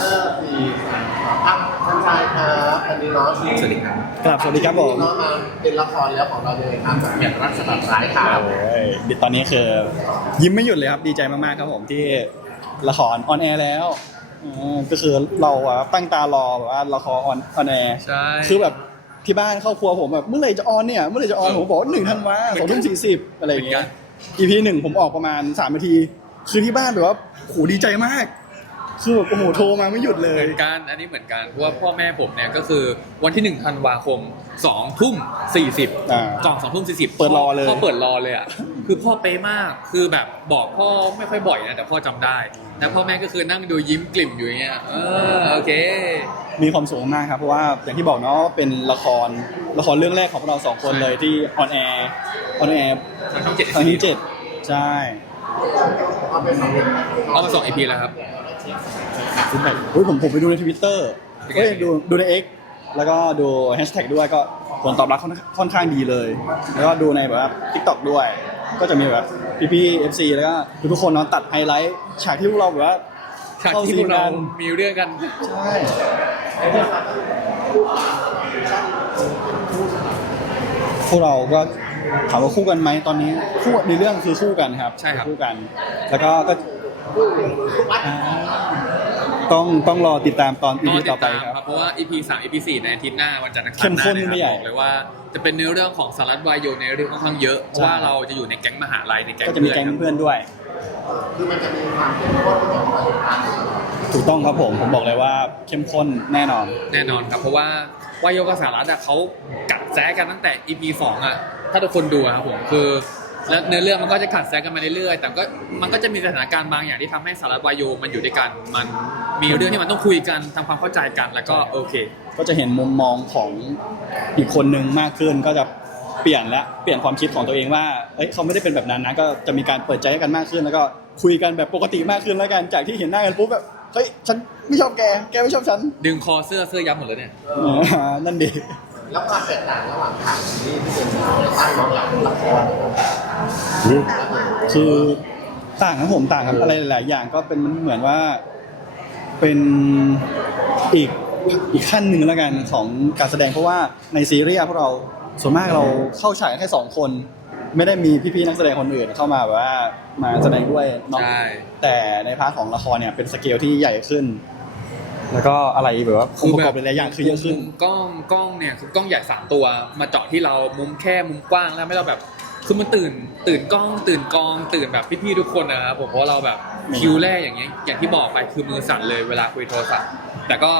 ห้าสี่สามสองอะท่านชายครับอันนี้เนาะสวัสดีครับครับสวัสดีครับผมเนาะมาเป็นละครแล้วของเราเลยครับจากเมียรักสลับร้ายครับโอ้ยตอนนี้คือ ยิ้มไม่หยุดเลยครับดีใจมากๆครับผมที่ละครออนแอร์แล้วอืมก็คือเราอะตั้งตารอแบบว่าละครออนออนแอร์ใช่ คือแบบที่บ้านครอบครัวผมแบบเมื่อไหร่จะออนเนี่ยเมื่อไหร่จะออนผมบอกว่าหนึ่งธันวาสองทุ่มสี่สิบอะไรอย่างเงี้ย EP หนึ่งผมออกประมาณสามนาที คือที่บ้านแบบว่าโหดีใจมาก คือแบบโอ้โหโทรมาไม่หยุดเลเหยมือนกัน อันนี้เหมือนกันเพราะว่าพ่อแม่ผมเนี่ยก็คือวันที่1ธันวาคม2ทุ่มอ่า40ก่อน2ทุ่ม40เปิดรอเลย พ่อเปิดรอเลยอะ คือพ่อเป๊ะมาก คือแบบบอกพ่อไม่ค่อยบ่อยนะแต่พ่อจำได้ แต่พ่อแม่ก็คือนั่งดูยิ้มกลิ่มอยู่อย่างเงี้ย เออโอเค มีความสุขมากครับเพราะว่าอย่างที่บอกเนาะว่าเป็นละครละครเรื่องแรกของพวกเราสองคนใช่ เลยที่ออนแอร์ออนแอร์ทางช่องเจ็ดครั้งที่เจ็ดใช่ เอาไปสองเดือนเอามาสอง EP แล้วครับ ฟีดแบ็กเฮ้ยผมผมไปดูในทวิตเตอร์เป็นไงเฮ้ยดูดูใน X แล้วก็ดูแฮชแท็กด้วยก็ผลตอบรับค่อนค่อนข้างดีเลย แล้วก็ดูในแบบว่า TikTok ด้วย ก็จะมีแบบพี่ๆ FC แล้วก็ทุกๆคนเนาะตัดไฮไลท์ฉากที่พวกเราแบบว่าฉากที่พวกเรามีเรื่องกันใช่พวกเราก็ถามว่าคู่กันไหมตอนนี้คู่ในเรื่องคือคู่กันครับใช่ครับคู่กัน แล้วก็ก็ อ่าต้องต้องรอติดตามตอนร EP อติต่อดไปตามครับครับ เพราะว่า EP 3 EP 4ในอาทิตย์หน้าวันจันทร์อังคารเข้มข้นหาไม่ใหญ่บอกเลยว่าจะเป็นเนื้อเรื่องของสารัตวายโยในเรื่องค่อนข้างเยอะเพราะว่าเราจะอยู่ในแก๊งมหาลัยในแก๊งก็จะมีเพื่อนแก๊งครับเพื่อนด้วย คือมันจะมีความเข้มข้นของการทานตลอดถูกต้องครับผมผมบอกเลยว่าเข้มข้นแน่นอน แน่นอนครับเพราะว่าวายโยกับสารัตอะเขากัดแซะกันตั้งแต่ EP 2อะถ้าทุกคนดูอะครับผมคือ แล้วเนื้อเรื่องมันก็จะขัดแซะกันมาเรื่อยๆ แต่ก็มันก็จะมีสถานการณ์บางอย่างที่ทำให้สารัตวายโยมันอยู่ด้วยกัน มันมีเรื่องที่มันต้องคุยกันทำความเข้าใจกันแล้วก็โอเค ก็จะเห็นมุมมองของอีกคนนึงมากขึ้นก็จะเปลี่ยนและเปลี่ยนความคิดของตัวเองว่าเอ้ยเขาไม่ได้เป็นแบบนั้นนะก็จะมีการเปิดใจให้กันมากขึ้น แล้วก็คุยกันแบบปกติมากขึ้นแล้วกันจากที่เห็นหน้ากันปุ๊บแบบเฮ้ยฉันไม่ชอบแกแกไม่ชอบฉันดึงคอเสื้อเสื้อยับหมดเลยเนี่ยอ่านั่นดี แล้วความแตกต่างระหว่างฉากนี้ที่เป็นตั้งน้องหลังละครคือต่างครับผมต่างครับอะไรหลายๆอย่างก็เป็นมันเหมือนว่าเป็นอีกอีกขั้นหนึ่งแล้วกันของการแสดงเพราะว่าในซีรีส์พวกเราส่วนมากเราเข้าฉากแค่สองคน ไม่ได้มีพี่ๆนักแสดงคนอื่นเข้ามาแบบว่ามาแสดงด้วยเนาะใช่แต่ในพาร์ทของละครเนี่ยเป็นสเกลที่ใหญ่ขึ้น แล้วก็อะไรแบบว่าองค์ประกอบหลายๆอย่างคือเยอะขึ้นมุมกล้องกล้องเนี่ยคือกล้องใหญ่สามตัวมาเจาะที่เรามุมแค่มุมกว้างแล้วไม่เราแบบคือมันตื่นตื่นกล้อง ตื่นกอง ตื่นแบบพี่ๆทุกคนนะครับผมเพราะเราแบบคิวแรกอย่างเงี้ยอย่างที่บอกไปคือมือสั่นเลยเวลาคุยโทรศัพท์แต่ก็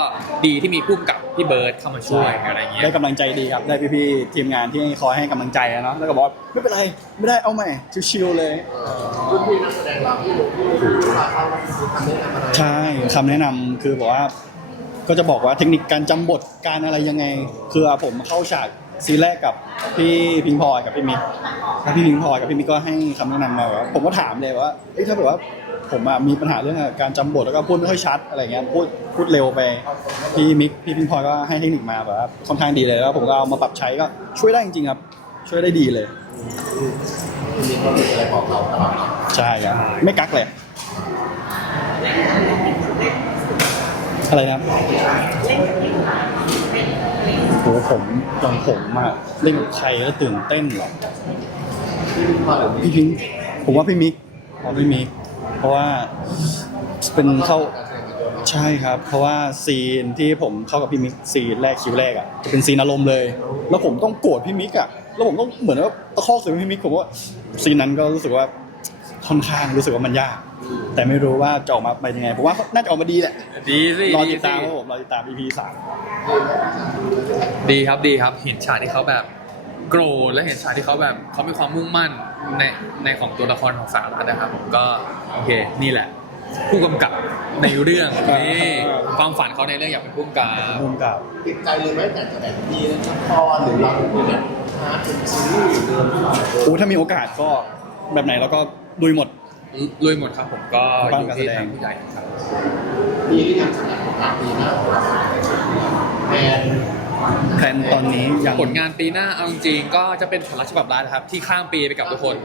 ดีที่มีพุ่มกับพี่เบิร์ดเข้ามาช่วยอะไรเงี้ยได้กำลังใจดีครับได้พี่ๆทีมงานที่คอยให้กำลังใจอะเนาะแล้วก็บอกว่าไม่เป็นไรไม่ได้เอาใหม่ชิวๆเลยรุ่นพี่นักแสดงเราที่รู้ที่รู้ว่าเขาทำได้ทำอะไร ใช่คำแนะนำคือบอกว่า ก็จะบอกว่าเทคนิคการจำบทการอะไรยังไง คือผมเข้าฉากซีนแรกกับพี่พิงพลอยกับพี่มิกแล้วพี่พิงพลอยกับพี่มิกก็ให้คำแนะนำมาว่าผมก็ถามเลยว่าเอ้ยถ้าแบบว่าผมอะมีปัญหาเรื่องการจำบทแล้วก็พูดไม่ค่อยชัดอะไรเงี้ยพูดพูดเร็วไปพี่มิกพี่พิงพลอยก็ให้เทคนิคมาแบบว่าค่อนข้างดีเลยแล้วผมก็เอามาปรับใช้ก็ช่วยได้จริงๆครับ ช่วยได้ดีเลย มีความรู้อะไรบอกเราตลอดเนาะใช่ครับไม่กักเลย อะไรนะโหผมตอนผมอะเล่นกับใครแล้วตื่นเต้นเหรอพี่พิงค์ผมว่าพี่มิกผมว่าพี่มิก เพราะว่าเป็นเข้าใช่ครับ เพราะว่าซีนที่ผมเข้ากับพี่มิกซีนแรกคิวแรกอะจะเป็นซีนอารมณ์เลย แล้วผมต้องโกรธพี่มิกอะแล้วผมต้องเหมือนว่าตะคอกใส่พี่มิกผมว่าซีนนั้นก็รู้สึกว่า ค่อนข้างรู้สึกว่ามันยาก แต่ไม่รู้ว่าจะออกมาเป็นยังไงผมว่าน่าจะออกมาดีแหละดีสิรอดีติดตามสิครับผมรอติดตาม EP สามดีครับดีครับเห็นฉากที่เขาแบบโกรธและเห็นฉากที่เขาแบบเขามีความมุ่งมั่นในในของตัวละครของสารัตนะครับผมก็โอเคนี่แหละ ผู้กำกับในเรื่องนี่ความฝันเขาในเรื่องอยากเป็นผู้กำกับมุมกับติดใจเลยไหมแต่จะแบบมีละครหรือเราเป็นแบบฮาร์ดเป็นซีรีส์หรือเดิมโอ้ถ้ามีโอกาสก็แบบไหนเราก็ ดุยหมด ลุยหมดครับผมก็อบ้านยู่การที่แสดงทางผู้ใหญ่ครับมีที่ทางสำนักของการปีหน้าของเราแทนแพลนตอนนี้ยังผลงานปีหน้าเอาจริงๆก็จะเป็นผลลัพธ์ฉบับร้ายนะครับ ที่ข้ามปีไปกับทุกคน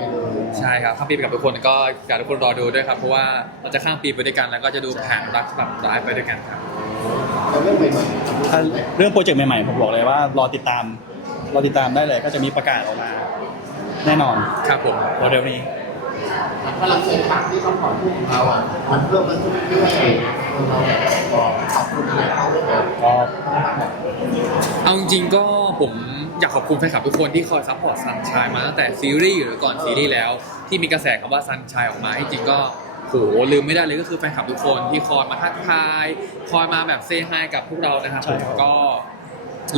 ใช่ครับข้ามปีไปกับทุกคนก็อยากให้ทุกคนรอดูด้วยครับเพราะว่าเราจะข้ามปีไปด้วยกันแล้วก็จะดูแผนรักฉบับร้ายไปด้วยกันครับแล้วเรื่องใหม่ๆครับถ้าเรื่องโปรเจกต์ใหม่ๆผมบอกเลยว่ารอติดตามรอติดตามได้เลยก็จะมีประกาศออกมา แน่นอนครับผมเร็วๆนี้ พลังเสียงปากที่เขาขอพูดของเราอะมันเพิ่มมันขึ้นเรื่อยๆเราแบบบอกขอบคุณอะไรเขาด้วยนะก็เอาจริงๆก็ผมอยากขอบคุณแฟนคลับทุกคนที่คอยซัพพอร์ตซันชายมาตั้งแต่ซีรีส์หรือก่อนซีรีส์แล้ว ที่มีกระแสคำว่าซันชายออกมาให้จริงก็โหลืมไม่ได้เลยก็คือแฟนคลับทุกคนที่คอยมาทักทาย คอยมาแบบเซฮายกับพวกเรานะครับผมก็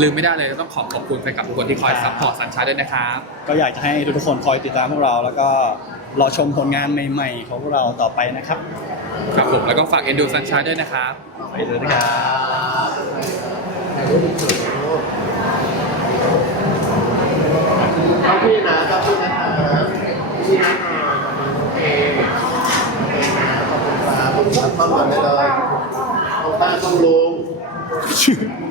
ลืมไม่ได้เลยต้องขอบขอบคุณแฟนคลับทุกคนที่คอยซัพพอร์ตซันชายด้วยนะครับก็อยากจะให้ทุกๆคนคอยติดตามพวกเรา แล้วก็รอชมผลงานใหม่ ๆ ของพวกเราต่อไปนะครับ ครับผมแล้วก็ฝากเอ็นดูซันชายด้วยนะครับไปเลยนะครับถ่ายรูปสวยๆรูปครับพี่นะครับพี่นะครับพี่นะครับโอเคโอเคนะขอบคุณครับขอบคุณครับเข้ามาได้เลยต้องต้าต้องลุงโชว์